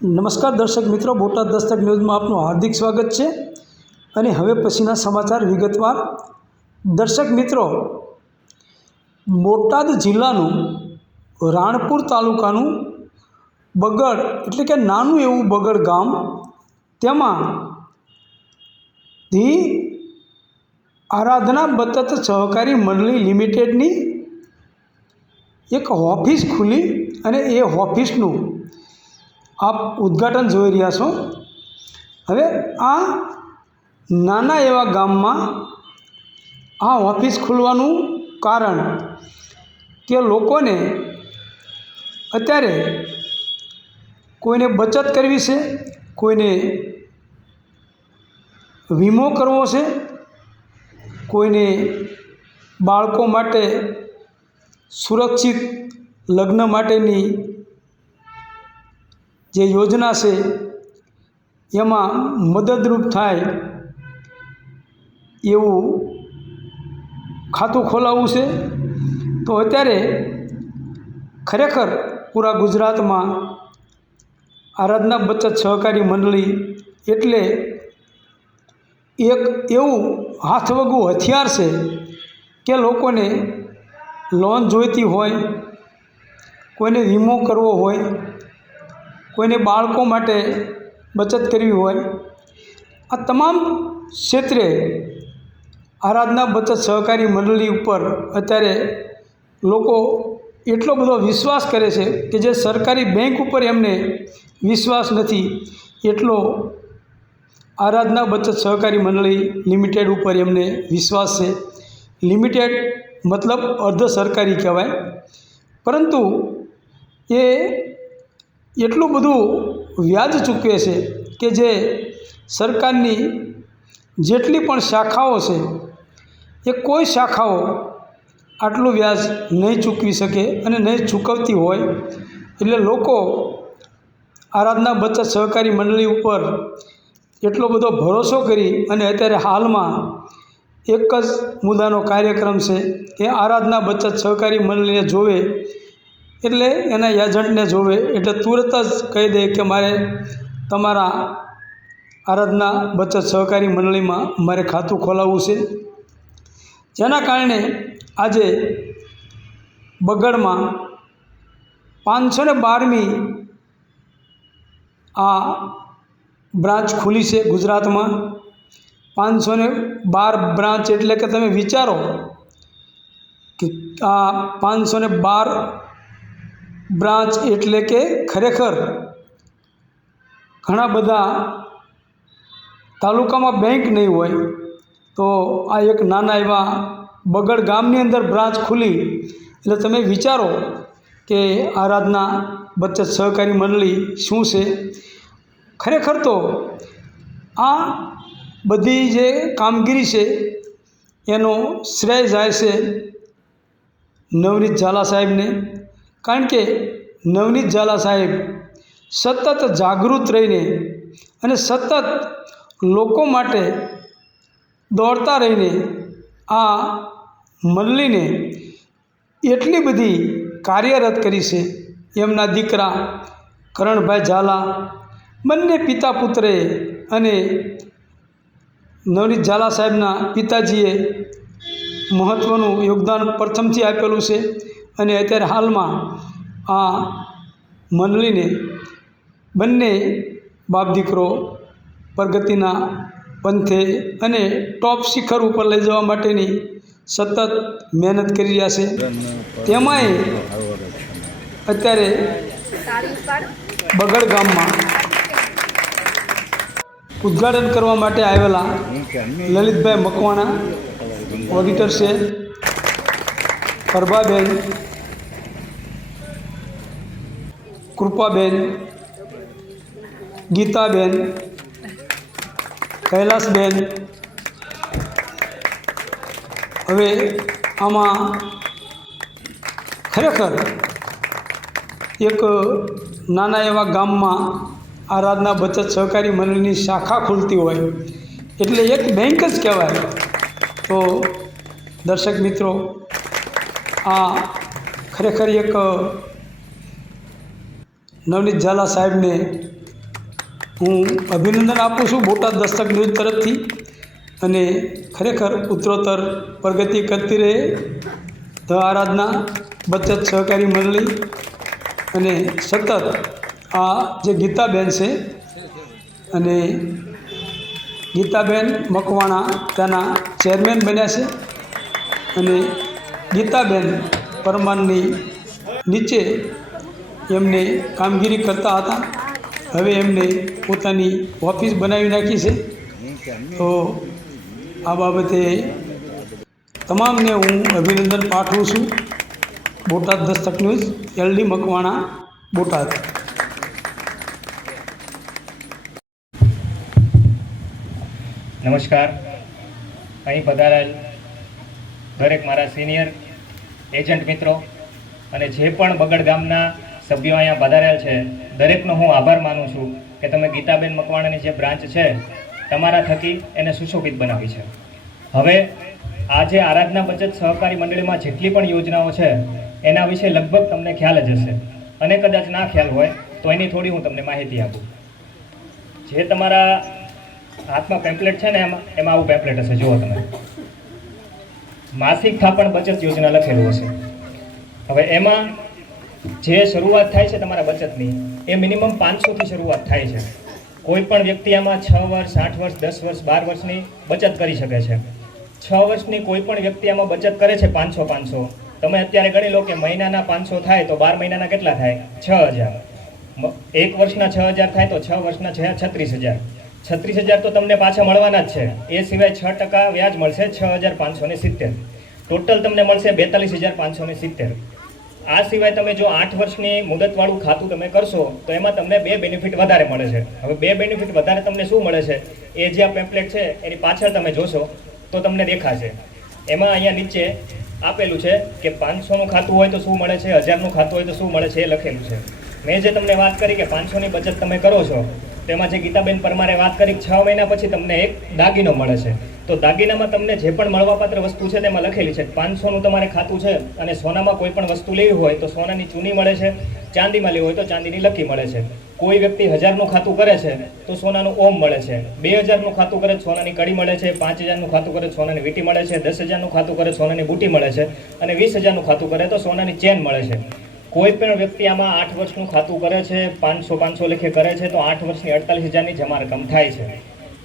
નમસ્કાર દર્શક મિત્રો, બોટાદ દસ્તક ન્યૂઝમાં આપનું હાર્દિક સ્વાગત છે અને હવે પછીના સમાચાર વિગતવાર। દર્શક મિત્રો, બોટાદ જિલ્લાનું રાણપુર તાલુકાનું બગડ એટલે કે નાનું એવું બગડ ગામ, તેમાં ધી આરાધના બચત સહકારી મંડળી લિમિટેડની એક ઓફિસ ખુલી અને એ ઓફિસનું આપ ઉદ્ઘાટન જોઈ રહ્યા છો। હવે આ નાના એવા ગામમાં આ ઓફિસ ખોલવાનું કારણ કે લોકોને અત્યારે કોઈને બચત કરવી છે, કોઈને વીમો કરવો છે, કોઈને બાળકો માટે સુરક્ષિત લગ્ન માટેની જે યોજના છે એમાં મદદરૂપ થાય એવું ખાતું ખોલાવવું છે। તો અત્યારે ખરેખર પૂરા ગુજરાતમાં આરાધના બચત સહકારી મંડળી એટલે એક એવું હાથવગું હથિયાર છે કે લોકોને લોન જોઈતી હોય, કોઈને વીમો કરવો હોય, કોઈને બાળકો માટે બચત કરવી હોય, આ તમામ ક્ષેત્રે આરાધના બચત સહકારી મંડળી ઉપર અત્યારે લોકો એટલો બધો વિશ્વાસ કરે છે કે જે સરકારી બેંક ઉપર એમને વિશ્વાસ નથી, એટલો આરાધના બચત સહકારી મંડળી લિમિટેડ ઉપર એમને વિશ્વાસ છે। લિમિટેડ મતલબ અર્ધ સરકારી કહેવાય, પરંતુ એ એટલું બધું વ્યાજ ચૂકવે છે કે જે સરકારની જેટલી પણ શાખાઓ છે એ કોઈ શાખાઓ આટલું વ્યાજ નહીં ચૂકવી શકે અને નહીં ચૂકવતી હોય। એટલે લોકો આરાધના બચત સહકારી મંડળી ઉપર એટલો બધો ભરોસો કરી અને અત્યારે હાલમાં એક જ મુદ્દાનો કાર્યક્રમ છે કે આરાધના બચત સહકારી મંડળીને જોવે એટલે એના એજન્ટને જોવે એટલે તુરત જ કહી દે કે મારે તમારા આરાધના બચત સહકારી મંડળીમાં મારે ખાતું ખોલાવવું છે। જેના કારણે આજે બગડમાં 512મી આ બ્રાન્ચ ખુલી છે ગુજરાતમાં। 512 બ્રાન્ચ એટલે કે તમે વિચારો કે આ 512 બ્રાન્ચ એટલે કે ખરેખર ઘણા બધા તાલુકામાં બેંક નહીં હોય, તો આ એક નાના એવા બગડ ગામની અંદર બ્રાન્ચ ખુલી એટલે તમે વિચારો કે આરાધના બચત સહકારી મંડળી શું છે। ખરેખર તો આ બધી જે કામગીરી છે એનો શ્રેય જાય છે નવનીત ઝાલા સાહેબને, કારણ કે નવનીત ઝાલા સાહેબ સતત જાગૃત રહીને અને સતત લોકો માટે દોડતા રહીને આ મંડળીને એટલી બધી કાર્યરત કરી છે। એમના દીકરા કરણભાઈ ઝાલા બંને પિતા પુત્રે અને નવનીત ઝાલા સાહેબના પિતાજીએ મહત્ત્વનું યોગદાન પ્રથમથી આપેલું છે અને અત્યારે હાલમાં આ મંડળીને બંને બાપ દીકરો પ્રગતિના પંથે અને ટોપ શિખર ઉપર લઈ જવા માટેની સતત મહેનત કરી રહ્યા છે। તેમાંય અત્યારે બગડ ગામમાં ઉદ્ઘાટન કરવા માટે આવેલા લલિતભાઈ મકવાણા ઓડિટર છે, પ્રભાબેન, કૃપાબેન, ગીતાબેન, કૈલાસબેન। હવે આમાં ખરેખર એક નાના એવા ગામમાં આરાધના બચત સહકારી મંડળીની શાખા ખુલતી હોય એટલે એક બેંક જ કહેવાય। તો દર્શક મિત્રો, આ ખરેખર એક નવનીત ઝાલા સાહેબને હું અભિનંદન આપું છું બોટાદ દસ્તક ન્યૂઝ તરફથી અને ખરેખર ઉત્તરોત્તર પ્રગતિ કરતી રહે ધ આરાધના બચત સહકારી મંડળી અને સતત આ જે ગીતાબેન છે અને ગીતાબેન મકવાણા ત્યાંના ચેરમેન બન્યા છે અને ગીતાબેન પરમારની નીચે એમને કામગીરી કરતા હતા. હવે એમને પોતાની ઓફિસ બનાવી નાખી છે. તો આ બાબતે તમામને હું અભિનંદન પાઠવું છું. Botad Dastak news, LD Makwana, Botad. નમસ્કાર. અહીં પધારેલ દરેક મારા સિનિયર એજન્ટ મિત્રો અને જે પણ બગડ ગામના સભ્યો અહીંયા પધારેલ છે, દરેકનો હું આભાર માનું છું કે તમે ગીતાબેન મકવાણાની જે બ્રાન્ચ છે તમારા થકી એને સુશોભિત બનાવી છે. હવે આ જે આરાધના બચત સહકારી મંડળીમાં જેટલી પણ યોજનાઓ છે એના વિશે લગભગ તમને ખ્યાલ જ હશે અને કદાચ ના ખ્યાલ હોય તો એની થોડી હું તમને માહિતી આપું. જે તમારા હાથમાં પેમ્પલેટ છે ને એમાં આવું પેમ્પલેટ હશે, જુઓ તમે. માસિક થાપણ બચત યોજના લખેલું હશે. હવે એમાં જે શરૂઆત થાય છે તમારા બચતની એ મિનિમમ 500થી શરૂઆત થાય છે. કોઈ પણ વ્યક્તિ આમાં 6 વર્ષ, 8 વર્ષ, 10 વર્ષ, 12 વર્ષની બચત કરી શકે છે. 6 વર્ષની કોઈ પણ વ્યક્તિ આમાં બચત કરે છે 500. તમે અત્યારે ગણી લો કે મહિનાના 500 થાય તો 12 મહિનાના કેટલા થાય? 6000. એક વર્ષના 6000 થાય તો 6 વર્ષના 36000. 36000 તો તમને પાછા મળવાના જ છે. એ સિવાય 6% વ્યાજ મળશે, 6570. ટોટલ તમને મળશે 42570. આ સિવાય તમે જો 8 વર્ષની મુદતવાળું ખાતું તમે કરશો તો એમાં તમને 2 બેનિફિટ વધારે મળે છે. હવે 2 બેનિફિટ વધારે તમને શું મળે છે એ જે આ પેમ્પલેટ છે એની પાછળ તમે જોશો તો તમને દેખાશે. એમાં અહીંયા નીચે આપેલું છે કે 500નું ખાતું હોય તો શું મળે છે, 1000નું ખાતું હોય તો શું મળે છે, એ લખેલું છે. મેં જે તમને વાત કરી કે 500ની બચત તમે કરો છો તેમાં જે ગીતાબેન પરમારે વાત કરી 6 મહિના પછી તમને એક દાગીનો મળે છે. તો દાગીનામાં તમને જે પણ મળવાપાત્ર વસ્તુ છે તેમાં લખેલી છે. 500નું તમારે ખાતું છે અને સોનામાં કોઈ પણ વસ્તુ લેવી હોય તો સોનાની ચૂની મળે છે, ચાંદીમાં લેવી હોય તો ચાંદીની લકી મળે છે. કોઈ વ્યક્તિ 1000નું ખાતું કરે છે તો સોનાનું ઓમ મળે છે. 2000નું ખાતું કરે સોનાની કડી મળે છે. 5000નું ખાતું કરે સોનાની વીંટી મળે છે. 10000નું ખાતું કરે સોનાની બુટી મળે છે અને 20000નું ખાતું કરે તો સોનાની ચેન મળે છે. કોઈ પણ વ્યક્તિ આમાં 8 વર્ષનું ખાતું કરે છે, 500 લેખે કરે છે તો 8 વર્ષની 48000ની જમા રકમ થાય છે.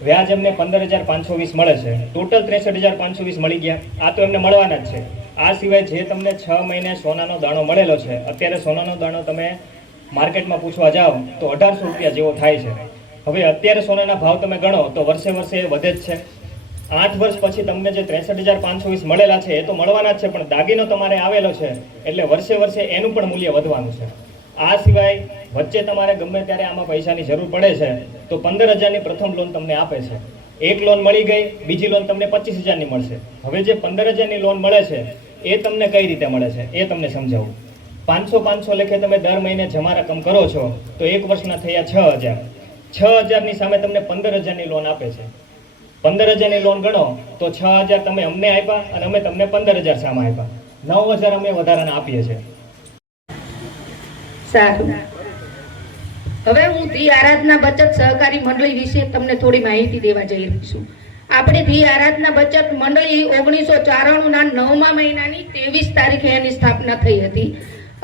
વ્યાજ એમને 15520 મળે છે. ટોટલ 63520 મળી ગયા. આ તો એમને મળવાના જ છે. આ સિવાય જે તમને 6 મહિને સોનાનો દાણો મળેલો છે, અત્યારે સોનાનો દાણો તમે માર્કેટમાં પૂછવા જાઓ તો 1800 રૂપિયા જેવો થાય છે. હવે અત્યારે સોનાના ભાવ તમે ગણો તો વર્ષે વધે જ છે. 8 વર્ષ પછી તમને જે 63520 મળેલા છે એ તો મળવાના જ છે, પણ દાગીનો તમારે આવેલો છે એટલે વર્ષે એનું પણ મૂલ્ય વધવાનું છે. આ સિવાય વચ્ચે તમારે ગમે ત્યારે આમાં પૈસાની જરૂર પડે છે તો 15000ની પ્રથમ લોન તમને આપે છે. એક લોન મળી ગઈ, બીજી લોન તમને 25000ની મળશે. હવે જે 15000ની લોન મળે છે એ તમને કઈ રીતે મળે છે એ તમને સમજાવું. 500 લેખે તમે દર મહિને જમા રકમ કરો છો તો એક વર્ષના થયા 6000. 6000ની સામે તમને 15000ની લોન આપે છે. 15000ની લોન ગણો તો 6000 તમે અમને આપ્યા અને અમે તમને 15000 સામે આપ્યા. 9000 અમે વધારાના આપીએ છીએ. સારું. હવે હું ધી આરાધના બચત સહકારી મંડળી વિશે તમને થોડી માહિતી દેવા જઈ રહી છું. આપણે ધી આરાધના બચત મંડળી 1994ના 9મા મહિનાની 23 તારીખે એની સ્થાપના થઈ હતી.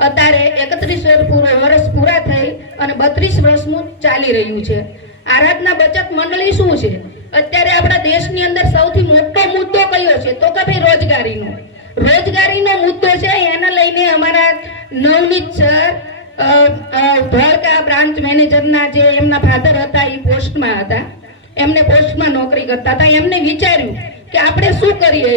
અત્યારે 31 વર્ષ પૂરા થઈ અને 32 વર્ષનું ચાલી રહ્યું છે. આરાધના બચત મંડળી શું છે? અત્યારે આપણા દેશની અંદર સૌથી મોટો મુદ્દો કયો છે તો કે ભાઈ રોજગારીનો મુદ્દો છે. એને લઈને અમારા નવનીત સર દ્વારકા બ્રાન્ચ મેનેજરના જે એમના ફાધર હતા એ પોસ્ટમાં હતા, એમને પોસ્ટમાં નોકરી કરતા હતા. એમને વિચાર્યું કે આપણે શું કરીએ,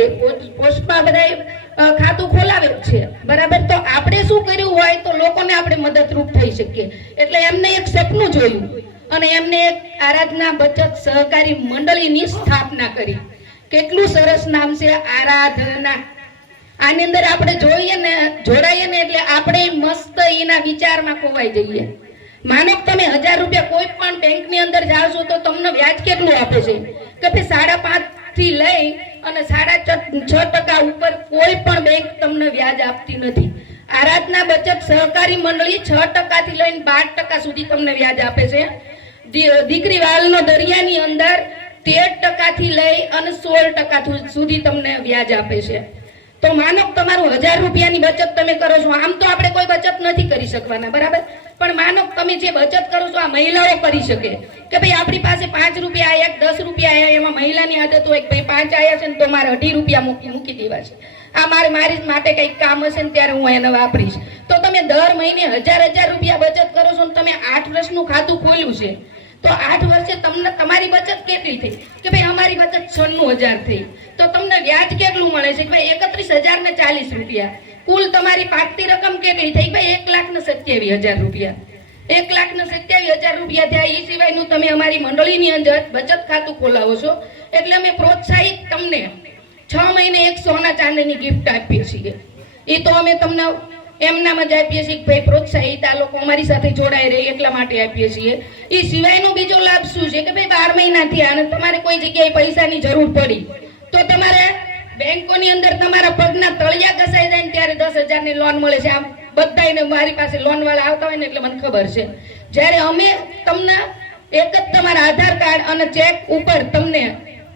પોસ્ટમાં બધા ખાતું ખોલાવે જ છે બરાબર, તો આપણે શું કર્યું હોય તો લોકોને આપણે મદદરૂપ થઈ શકીએ. એટલે એમને એક સપનું જોયું અને એમને એક આરાધના બચત સહકારી મંડળીની સ્થાપના કરી. કેટલું સરસ નામ છે, આરાધના. આની અંદર આપણે જોઈએ ને, જોડાઈએ ને એટલે આપણે મસ્ત એના વિચારમાં ખોવાઈ જઈએ. માનો કે તમે 1000 રૂપિયા કોઈ પણ બેંકની અંદર જાઓ છો તો તમને વ્યાજ કેટલું આપે છે કે ભાઈ 5.5 થી લઈ અને 6.5% ઉપર કોઈ પણ બેંક તમને વ્યાજ આપતી નથી. આરાધના બચત સહકારી મંડળી 6% થી લઈને 12% સુધી તમને વ્યાજ આપે છે. દીકરી વાલનો દરિયાની અંદર 13% લઈ અને 16% સુધી તમને વ્યાજ આપે છે. તો માનો કે તમારું 1000 રૂપિયાની બચત તમે કરો છો, આમ તો આપણે કોઈ બચત નથી કરી શકવાના, બરાબર, પણ માનો કે તમે જે બચત કરો છો આ મહિલાઓ કરી શકે કે ભાઈ આપણી પાસે 5 રૂપિયા આયા, 10 રૂપિયા આયા, એમાં મહિલાની આદત હોય કે ભાઈ 5 આયા છે ને તો મારે 18 રૂપિયા મૂકી દેવા છે, આ મારી માટે કંઈક કામ હશે ને ત્યારે હું એને વાપરીશ. તો તમે દર મહિને 1000 રૂપિયા બચત કરો છો ને તમે 8 વર્ષનું ખાતું ખોલ્યું છે, તો 8 વર્ષે તમને તમારી બચત કેટલી થઈ કે ભાઈ અમારી બચત 96,000 થઈ. તો તમને વ્યાજ કેટલું મળે છે કે ભાઈ 31,040 રૂપિયા. કુલ તમારી પાકતી રકમ કેટલી થઈ ભાઈ 1,27,000 રૂપિયા. 1,27,000 રૂપિયા થયા. એ સિવાયનું તમે અમારી મંડળીની અંદર બચત ખાતું ખોલાવો છો એટલે અમે પ્રોત્સાહિત તમને 6 મહિને એક સોના ચાંદીની ગિફ્ટ આપીએ છીએ. એ તો અમે તમને એમનામ જ આપીએ છીએ કે ભાઈ પ્રોત્સાહિત આ લોકો અમારી સાથે જોડાઈ રહે એટલા માટે આપીએ છીએ. એ સિવાયનો બીજો લાભ શું છે કે ભાઈ 12 મહિના થયા અને તમારે કોઈ જગ્યાએ પૈસાની જરૂર પડી તો તમારે બેંકોની અંદર તમારા પગના તળિયા ઘસાઈ જાય ને ત્યારે 10,000 ની લોન મળે છે. આમ બધાને મારી પાસે લોન વાળા આવતા હોય ને એટલે મને ખબર છે. જ્યારે અમે તમને એક જ તમારા આધાર કાર્ડ અને ચેક ઉપર તમને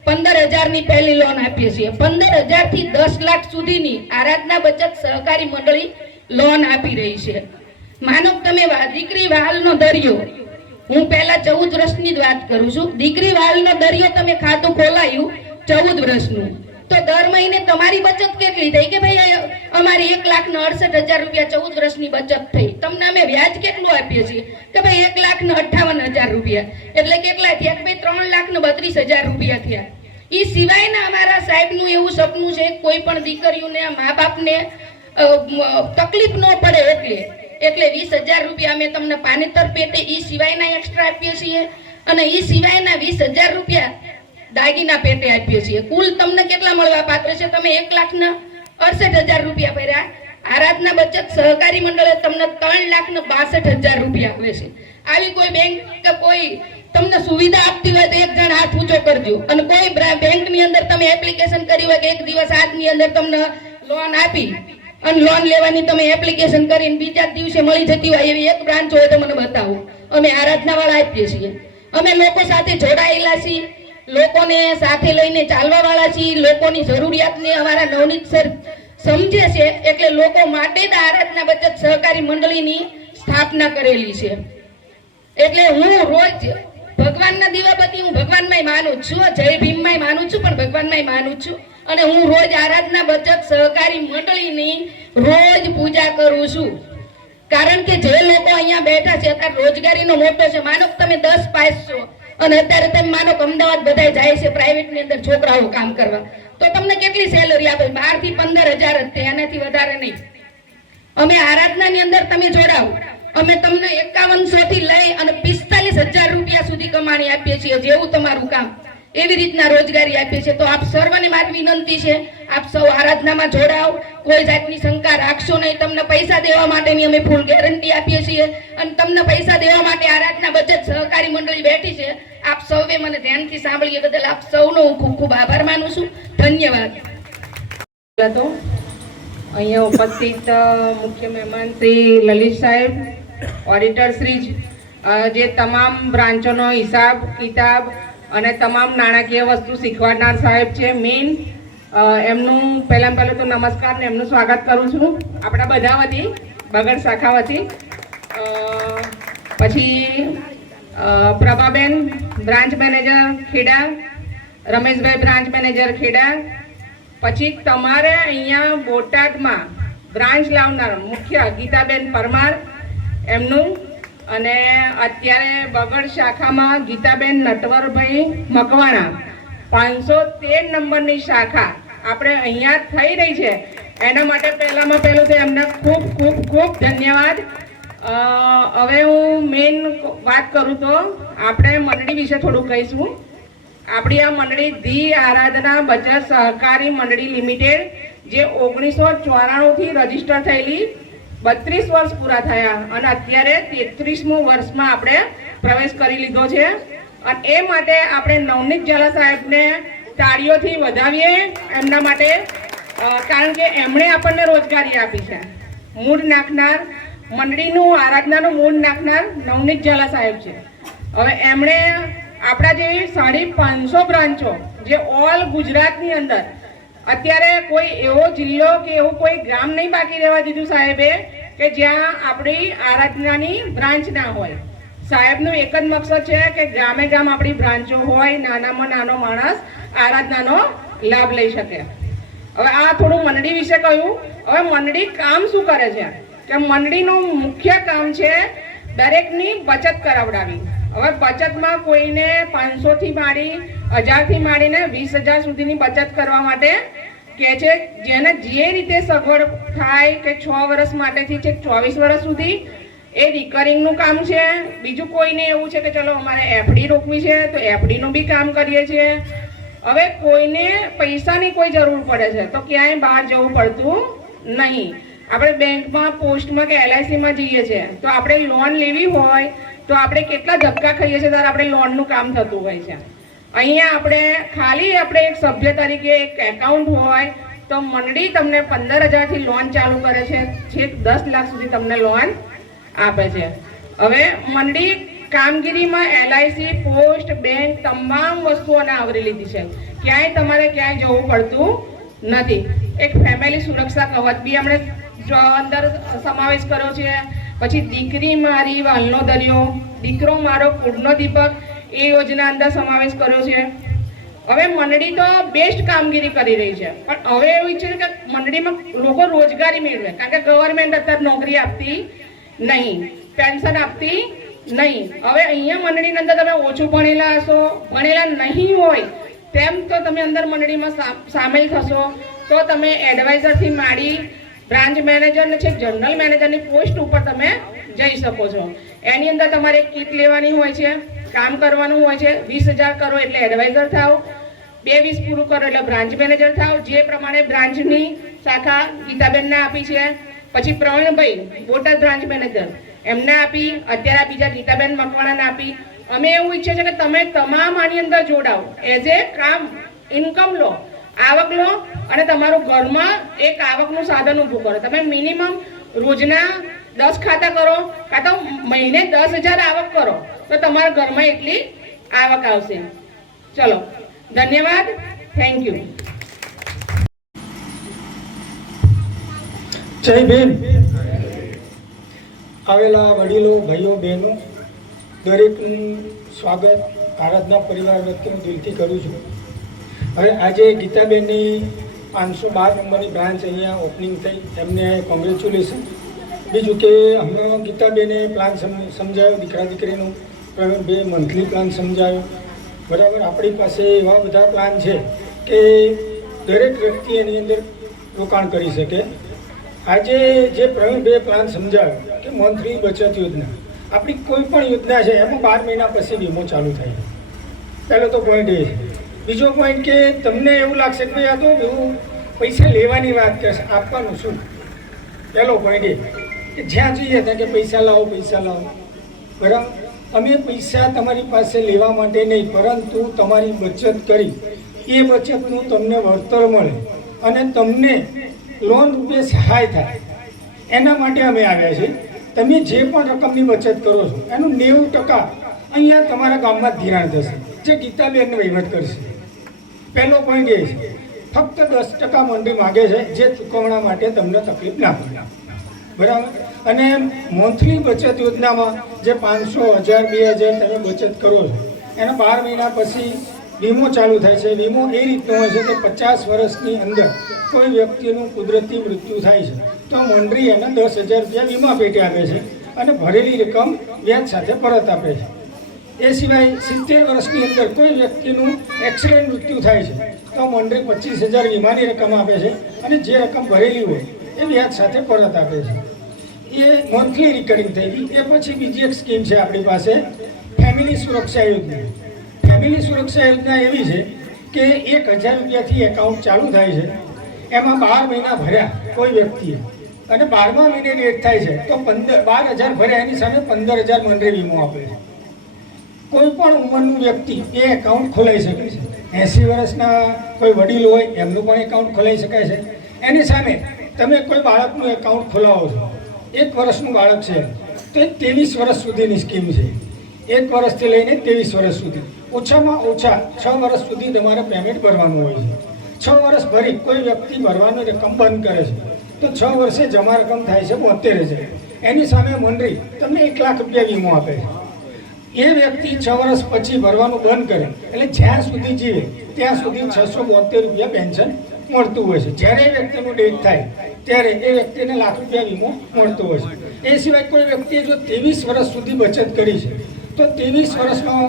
15,000 ની પહેલી લોન આપીએ છીએ. 15,000 થી 10 લાખ સુધીની આરાધના બચત સહકારી મંડળી લોન આપી રહી છે. માનો તમે દીકરી વાલનો દરિયો, હું પહેલા 14 વર્ષની જ વાત કરું છું, દીકરી વાલનો દરિયો તમે ખાતું ખોલાયું 14 વર્ષનું, તો દર મહિને તમારી બચત કેટલી થઈ કે ભાઈ અમારી 1,68,000 રૂપિયા 14 વર્ષની બચત થઈ. તમને અમે વ્યાજ કેટલું આપીએ છીએ કે ભાઈ 1,58,000 રૂપિયા, એટલે કેટલા થયા કે ભાઈ 3,32,000 રૂપિયા થયા. એ સિવાયના અમારા સાહેબનું એવું સપનું છે કોઈ પણ દીકરીઓને મા બાપને તકલીફ ન પડે એટલે 20,000 રૂપિયા અમે તમને પાનેતર પેટે એ સિવાયના એક્સ્ટ્રા આપીએ છીએ અને એ સિવાયના 20,000 રૂપિયા દાગીના પેટે આપીએ છીએ. કુલ તમને કેટલા મળવા પાત્ર છે? તમે 1,68,000 રૂપિયા ભર્યા. આરાધના બચત સહકારી મંડળે તમને 3,62,000 રૂપિયા આપે છે. આવી કોઈ બેંક કે કોઈ તમને સુવિધા આપતી હોય તો એક જણ હાથ ઊંચો કરજો. અને કોઈ બેંકની અંદર તમે એપ્લિકેશન કરી હોય કે એક દિવસ આજની અંદર તમને લોન આપી અને લોન લેવાની તમે એપ્લિકેશન કરીને બીજા દિવસે મળી જતી હોય એવી એક બ્રાન્ચ હોય તો મને બતાવો. અમે આરાધના વાળા આપીએ છીએ. અમે લોકો સાથે જોડાયેલા છીએ, લોકોને સાથે લઈને ચાલવા વાળા છીએ, લોકોની જરૂરિયાતને અમારા નવનીત સર સમજે છે એટલે લોકો માટે જ આરાધના બચત સહકારી મંડળીની સ્થાપના કરેલી છે. એટલે હું રોજ ભગવાનના દીવાબત્તી હું ભગવાનમાંય માનું છું, જય ભીમમાંય માનું છું, પણ ભગવાનમાંય માનું છું. અને હું રોજ આરાધના બચત સહકારી મંડળીની રોજ પૂજા કરું છું. કારણ કે જે લોકો અહીંયા બેઠા છે અત્યારે રોજગારીનો મોટો છે. માનો કે તમે 10 પાસ છો અને અત્યારે તમે માનો કે અમદાવાદ બધા જાય છે પ્રાઇવેટની અંદર છોકરાઓ કામ કરવા, તો તમને કેટલી સેલરી આપે? 12 થી 15,000 જ, એનાથી વધારે નહીં. અમે આરાધનાની અંદર તમે જોડાવો, અમે તમને 5100 થી લઈ અને 45,000 રૂપિયા સુધી કમાણી આપીએ છીએ. જેવું તમારું કામ એવી રીતના રોજગારી આપીએ છીએ. તો આપ સર્વને મારી વિનંતી છે, આપ સૌ આરાધનામાં જોડાવ, કોઈ જાતની શંકા રાખશો નહીં. તમને પૈસા દેવા માટેની અમે ફૂલ ગેરંટી આપીએ છીએ અને તમને પૈસા દેવા માટે આરાધના બચત સહકારી મંડળી બેઠી છે. આપ સૌએ મને ધ્યાનથી સાંભળીએ બદલ આપ સૌનો હું ખૂબ ખૂબ આભાર માનું છું. ધન્યવાદ. તો અહીંયા ઉપસ્થિત મુખ્ય મહેમાન શ્રી લલિત સાહેબ, ઓડિટર શ્રી, જે તમામ બ્રાન્ચોનો હિસાબ કિતાબ અને તમામ નાણાકીય વસ્તુ શીખવાડનાર સાહેબ છે મેઇન, એમનું પહેલાં તો નમસ્કાર ને એમનું સ્વાગત કરું છું આપણા બધા વતી, બગડ શાખા વતી. પછી Prabhaben branch manager Kheda, Rameshbhai branch manager Kheda. પછી તમારે અહીંયા બોટાદમાં બ્રાન્ચ લાવનાર મુખ્ય ગીતાબેન પરમાર એમનું, અને અત્યારે બગડ શાખામાં ગીતાબેન નટવરભાઈ મકવાણા 513 નંબરની શાખા આપણે અહીંયા થઈ રહી છે. એના માટે પહેલામાં પહેલું તો એમને ખૂબ ખૂબ ખૂબ ધન્યવાદ. હવે હું મેઇન વાત કરું તો આપણે મંડળી વિશે થોડું કહીશું. આપણી આ મંડળી ધી આરાધના બચત સહકારી મંડળી લિમિટેડ, જે 1994 થી રજીસ્ટર થયેલી, 32 વર્ષ પૂરા થયા અને અત્યારે 33મું વર્ષમાં આપણે પ્રવેશ કરી લીધો છે. અને એ માટે આપણે નવનીત ઝાલા સાહેબને તાળીઓથી વધાવીએ એમના માટે, કારણ કે એમણે આપણને રોજગારી આપી છે. મૂળ નાખનાર મંડળીનું આરાધનાનું મૂળ નાખનાર નવનીત ઝાલા સાહેબ છે. હવે એમણે આપણા જેવી 550 બ્રાન્ચો જે ઓલ ગુજરાતની અંદર, અત્યારે કોઈ એવો જિલ્લો કે એવું કોઈ ગામ નહીં બાકી રહેવા દીધું સાહેબે કે જ્યાં આપણી આરાધનાની બ્રાન્ચ ના હોય. સાહેબનો એક જ મકસદ છે કે ગામે ગામ આપણી બ્રાન્ચો હોય, નાનામાં નાનો માણસ આરાધનાનો લાભ લઈ શકે. હવે આ થોડું મંડળી વિશે કહ્યું. હવે મંડળી કામ શું કરે છે કે મંડળીનું મુખ્ય કામ છે દરેકની બચત કરાવડાવી. હવે બચતમાં કોઈને 500 થી માંડી 1000 થી માંડીને 20,000 સુધીની બચત કરવા માટે કે છે, જેને જે રીતે સગવડ થાય કે 6 વર્ષ માટેથી છેક 24 વર્ષ સુધી એ રિકરિંગનું કામ છે. બીજું કોઈને એવું છે કે ચલો અમારે એફડી રોકવી છે તો એફડીનું બી કામ કરીએ છીએ. હવે કોઈને પૈસાની કોઈ જરૂર પડે છે તો ક્યાંય બહાર જવું પડતું નહીં. આપણે બેંકમાં, પોસ્ટમાં કે LICમાં જઈએ છીએ તો આપણે લોન લેવી હોય તો આપણે કેટલા ધક્કા ખાઈએ છીએ ત્યારે આપણે લોનનું કામ થતું હોય છે. અહીંયા આપણે એક સભ્ય તરીકે એક એકાઉન્ટ હોય તો મંડળી તમને 15,000 થી લોન ચાલુ કરે છે, છેક 10 લાખ સુધી તમને લોન આપે છે. હવે મંડળી કામગીરીમાં LIC, પોસ્ટ, બેંક તમામ વસ્તુઓને આવરી લીધી છે. ક્યાંય તમારે ક્યાંય જવું પડતું નથી. એક ફેમિલી સુરક્ષા કવચ બી આપણે અંદર સમાવેશ કર્યો છે. પછી દીકરી મારી વાલનો દરિયો, દીકરો મારો કુળનો દીપક, એ યોજના અંદર સમાવેશ કર્યો છે. હવે મંડળી તો બેસ્ટ કામગીરી કરી રહી છે, પણ હવે એવું છે કે મંડળીમાં લોકો રોજગારી મેળવે, કારણ કે ગવર્મેન્ટ અત્યારે નોકરી આપતી નહીં, પેન્શન આપતી નહીં. હવે અહીંયા મંડળીની અંદર તમે ઓછું ભણેલા હશો, ભણેલા નહીં હોય તેમ તો તમે અંદર મંડળીમાં સામેલ થશો તો તમે એડવાઇઝરથી માંડી બ્રાન્ચ મેનેજર ને છે જનરલ મેનેજરની પોસ્ટ ઉપર તમે જઈ શકો છો. એની અંદર તમારે કીટ લેવાની હોય છે, કામ કરવાનું હોય છે. 20,000 કરો એટલે એડવાઇઝર થાવ, 2-20 પૂરું કરો એટલે બ્રાન્ચ મેનેજર થાવ. જે પ્રમાણે બ્રાન્ચની શાખા ગીતાબેનને આપી છે, પછી પ્રવીણભાઈ બોટાદ બ્રાન્ચ મેનેજર એમને આપી, અત્યારે બીજા ગીતાબેન મકવાણાને આપી. અમે એવું ઈચ્છીએ છીએ કે તમે તમામ આની અંદર જોડાઓ, એઝ એ કામ ઇન્કમ લો, આવક લો અને તમારું ઘરમાં એક આવકનું સાધન ઊભું કરો. તમે મિનિમમ રોજના 10 ખાતા કરો કાં તો મહિને 10,000 આવક કરો તો તમારા ઘરમાં એટલી આવક આવશે. ચલો, ધન્યવાદ, થેન્ક યુ. જય ભીમ. આવેલા વડીલો, ભાઈઓ, બહેનો, દરેકનું સ્વાગત આરાધના પરિવાર વતી હું દિલથી કરું છું. હવે આજે ગીતાબેનની 512 નંબરની બ્રાન્ચ અહીંયા ઓપનિંગ થઈ, એમને કોંગ્રેચ્યુલેશન. બીજું કે હમણાં ગીતાબેને પ્લાન સમજાવ્યો, દીકરા દીકરીનું બે મંથલી પ્લાન સમજાવ્યો. બરાબર, આપણી પાસે એવા બધા પ્લાન છે કે દરેક વ્યક્તિ એની અંદર રોકાણ કરી શકે. આજે જે પ્રવીણભાઈએ પ્લાન સમજાવ્યો કે મંથલી બચત યોજના, આપણી કોઈ પણ યોજના છે એમાં 12 મહિના પછી વીમો ચાલુ થાય. પહેલો તો પોઈન્ટ એ છે. બીજો પોઈન્ટ કે તમને એવું લાગશે કે ભાઈ આ તો એવું પૈસા લેવાની વાત કરશે, આપવાનું શું? પહેલો પોઈન્ટ એ કે જ્યાં જોઈએ ત્યાં કે પૈસા લાવો, પૈસા લાવો. બરાબર, અમે પૈસા તમારી પાસે લેવા માટે નહીં, પરંતુ તમારી બચત કરી એ બચતનું તમને વળતર મળે અને તમને લોન રૂપે સહાય થાય, એના માટે અમે આવ્યા છીએ. તમે જે પણ રકમની બચત કરો છો એનું 90% અહીંયા તમારા ગામમાં જ ધિરાણ થશે, જે ગીતાબેન વહીવટ કરશે. પહેલો પોઈન્ટ એ છે. ફક્ત 10% મંડળી માગે છે, જે ચૂકવણા માટે તમને તકલીફ ના પડે. બરાબર, અને મંથલી બચત યોજનામાં જે 500, 1000, 2000 તમે બચત કરો છો એના 12 મહિના પછી વીમો ચાલુ થાય છે. વીમો એ રીતનો હોય છે કે 50 વર્ષની અંદર કોઈ વ્યક્તિનું કુદરતી મૃત્યુ થાય છે તો મંડળી એને 10,000 રૂપિયા વીમા પેટે આપે છે અને ભરેલી રકમ વ્યાજ સાથે પરત આપે છે. એ સિવાય 70 વર્ષની અંદર કોઈ વ્યક્તિનું એક્સિડન્ટ મૃત્યુ થાય છે તો મંડળી 25,000 વીમાની રકમ આપે છે અને જે રકમ ભરેલી હોય એ વ્યાજ સાથે પરત આપે છે. એ મંથલી રિકરિંગ થઈ ગઈ. એ પછી બીજી એક સ્કીમ છે આપણી પાસે, ફેમિલી સુરક્ષા યોજના. ફેમિલી સુરક્ષા યોજના એવી છે કે 1,000 રૂપિયાથી એકાઉન્ટ ચાલુ થાય છે. એમાં 12 મહિના ભર્યા કોઈ વ્યક્તિએ અને 12મા મહિને ડેટ થાય છે તો 12,000 ભર્યા, એની સામે 15,000 મંડળી વીમો આપે છે. કોઈ પણ ઉંમરનું વ્યક્તિ એ એકાઉન્ટ ખોલાવી શકે છે. 80 વર્ષના કોઈ વડીલ હોય એમનું પણ એકાઉન્ટ ખોલાવી શકાય છે. એની સામે તમે કોઈ બાળકનું એકાઉન્ટ ખોલાવો છો, 1 વર્ષનું બાળક છે તો 23 વર્ષ સુધીની સ્કીમ છે. 1 વર્ષથી લઈને 23 વર્ષ સુધી ઓછામાં ઓછા 6 વર્ષ સુધી તમારે પેમેન્ટ ભરવાનું હોય છે. 6 વર્ષ ભરી કોઈ વ્યક્તિ ભરવાની રકમ બંધ કરે છે તો 6 વર્ષે જમા રકમ થાય છે 72,000. એની સામે મંડળી તમને 1 લાખ રૂપિયા વીમો આપે છે. એ વ્યક્તિ 6 વર્ષ પછી ભરવાનું બંધ કરે એટલે જ્યાં સુધી જીવે ત્યાં સુધી 672 રૂપિયા પેન્શન મળતું હોય છે. જ્યારે એ વ્યક્તિનું ડેથ થાય ત્યારે એ વ્યક્તિને લાખ રૂપિયા વીમો મળતો હોય છે. એ સિવાય કોઈ વ્યક્તિએ જો 23 વર્ષ સુધી બચત કરી છે તો 23 વર્ષમાં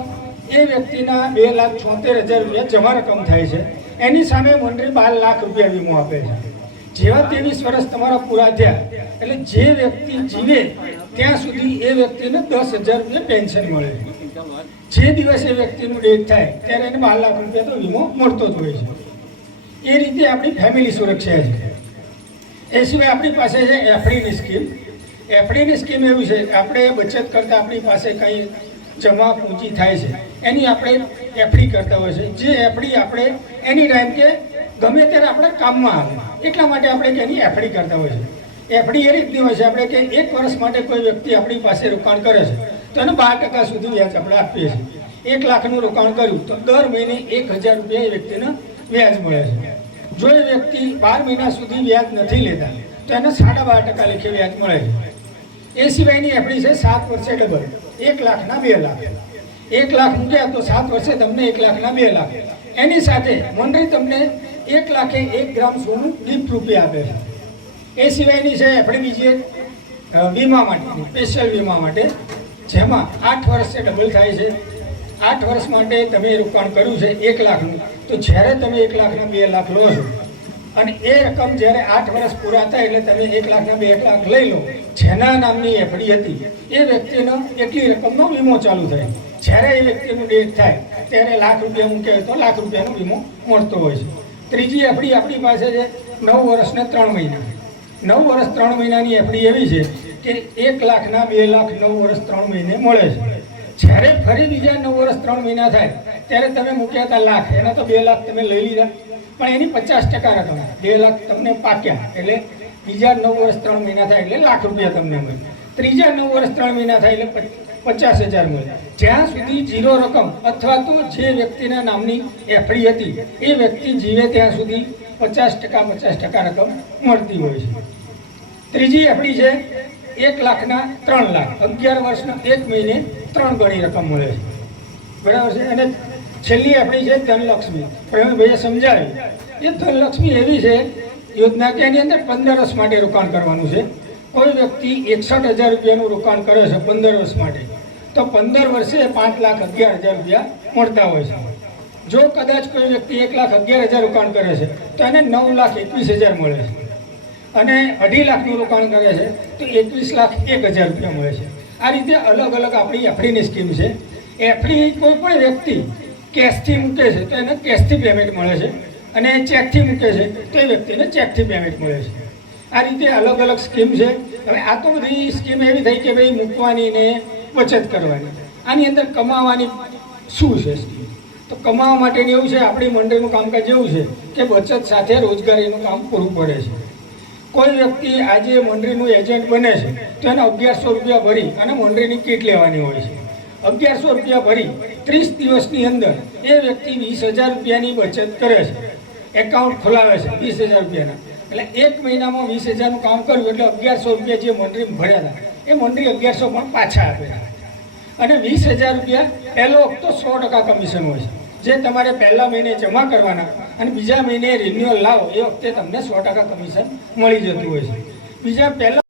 એ વ્યક્તિના 2,76,000 રૂપિયા જમા રકમ થાય છે. એની સામે મંડળી 12 લાખ રૂપિયા વીમો આપે છે. જેવા 23 વર્ષ તમારા પૂરા થયા એટલે જે વ્યક્તિ જીવે ત્યાં સુધી એ વ્યક્તિને 10,000 રૂપિયા પેન્શન મળે છે. જે દિવસે એ વ્યક્તિનું ડેથ થાય ત્યારે એને 12 લાખ રૂપિયા તો વીમો મળતો જ હોય છે. એ રીતે આપણી ફેમિલી સુરક્ષા છે. એ સિવાય આપણી પાસે છે એફડીની સ્કીમ. એફડીની સ્કીમ એવી છે આપણે બચત કરતાં આપણી પાસે કંઈ જમા પૂંજી થાય છે એની આપણે એફડી કરતા હોય છે. જે એફડી આપણે એની ટાઈમ કે ગમે ત્યારે આપણે કામમાં આવે એટલા માટે આપણે એની એફડી કરતા હોય છે. એફડી એ રીતની હોય છે આપણે કે 1 વર્ષ માટે કોઈ વ્યક્તિ આપણી પાસે રોકાણ કરે છે તો એને 12% સુધી વ્યાજ આપણે આપીએ છીએ. 1 લાખનું રોકાણ કર્યું તો દર મહિને 1,000 રૂપિયા એ વ્યક્તિને વ્યાજ મળે છે. જો એ વ્યક્તિ 12 મહિના સુધી વ્યાજ નથી લેતા તો એને 12.5% લેખે વ્યાજ મળે છે. એ સિવાયની એફડી છે 7 વર્ષે ડબલ, 1 લાખના 2 લાખ. 1 લાખ મૂક્યા તો 7 વર્ષે તમને 1 લાખના 2 લાખ. એની સાથે મંડળી તમને 1 લાખે 1 ગ્રામ સોનું ગિફ્ટ રૂપે આપે છે. એ સિવાયની છે એફડી બીજી એક વીમા માટેની સ્પેશિયલ વીમા માટે જેમાં 8 વર્ષે ડબલ થાય છે. 8 વર્ષ માટે તમે રોકાણ કર્યું છે 1 લાખનું તો જ્યારે તમે 1 લાખના 2 લાખ લો છો અને એ રકમ જ્યારે 8 વર્ષ પૂરા થાય એટલે તમે 1 લાખના 2 લાખ લઈ લો, જેના નામની એફડી હતી એ વ્યક્તિનો એટલી રકમનો વીમો ચાલુ થાય. જ્યારે એ વ્યક્તિનું ડેથ થાય ત્યારે લાખ રૂપિયા મૂકે તો લાખ રૂપિયાનો વીમો મળતો હોય છે. ત્રીજી એફડી આપણી પાસે છે 9 વર્ષ ને 3 મહિના. 9 વર્ષ 3 મહિનાની એફડી એવી છે કે 1 લાખના 2 લાખ 9 વર્ષ 3 મહિને મળે છે. જ્યારે ફરી બીજા 9 વર્ષ 3 મહિના થાય ત્યારે તમે મૂક્યા હતા લાખ, એના તો 2 લાખ તમે લઈ લીધા પણ એની 50% રકમ 2 લાખ તમને પાક્યા એટલે બીજા 9 વર્ષ 3 મહિના થાય એટલે લાખ રૂપિયા તમને મળે. ત્રીજા 9 વર્ષ 3 મહિના થાય એટલે 50,000 મળે. જ્યાં સુધી 0 રકમ અથવા તો જે વ્યક્તિના નામની એફડી હતી એ વ્યક્તિ જીવે ત્યાં સુધી 50% રકમ મળતી હોય છે. ત્રીજી એફડી છે 1 લાખના 3 લાખ, 11 વર્ષના 1 મહિને 3 ગણી રકમ મળે છે. બરાબર છે. અને છેલ્લી એફડી છે ધનલક્ષ્મી. પ્રવીણભાઈએ સમજાવી એ ધનલક્ષ્મી એવી છે યોજના કે એની અંદર 15 વર્ષ માટે રોકાણ કરવાનું છે. કોઈ વ્યક્તિ 61,000 રૂપિયાનું રોકાણ કરે છે 15 વર્ષ માટે તો 15 વર્ષે 5,11,000 રૂપિયા મળતા હોય છે. જો કદાચ કોઈ વ્યક્તિ 1,11,000 રોકાણ કરે છે તો એને 9,21,000 મળે છે. અને 2.5 લાખનું રોકાણ કરે છે તો 21,01,000 રૂપિયા મળે છે. આ રીતે અલગ અલગ આપણી એફડીની સ્કીમ છે. એફડી કોઈ પણ વ્યક્તિ કેશથી મૂકે છે તો એને કેશથી પેમેન્ટ મળે છે અને ચેકથી મૂકે છે તો એ વ્યક્તિને ચેકથી પેમેન્ટ મળે છે. આ રીતે અલગ અલગ સ્કીમ છે. હવે આ તો બધી સ્કીમ એવી થઈ કે ભાઈ મૂકવાની ને બચત કરવાની. આની અંદર કમાવાની શું છે સ્કીમ? તો કમાવા માટેની એવું છે આપણી મંડળીનું કામકાજ એવું છે કે બચત સાથે રોજગારીનું કામ પૂરું પડે છે. કોઈ વ્યક્તિ આજે મંડળીનું એજન્ટ બને છે તો એને 1,100 રૂપિયા ભરી અને મંડળીની કીટ લેવાની હોય છે. 1,100 રૂપિયા ભરી 30 દિવસની અંદર એ વ્યક્તિ 20,000 રૂપિયાની બચત કરે છે. એકાઉન્ટ ખોલાવે છે 20,000 રૂપિયાના એટલે 1 મહિનામાં 20,000નું કામ કર્યું એટલે 1,100 રૂપિયા જે મંડળી ભર્યા હતા એ મંડળી 1,100 પણ પાછા આપે છે. અને 20,000 રૂપિયા પહેલો હપ્તો 100% કમિશન હોય છે જે તમારે પહેલા મહિને જમા કરવાના અને બીજા મહિને રિન્યુઅલ લાવો એ વખતે તમને 100% કમિશન મળી જતું હોય છે. બીજા પહેલા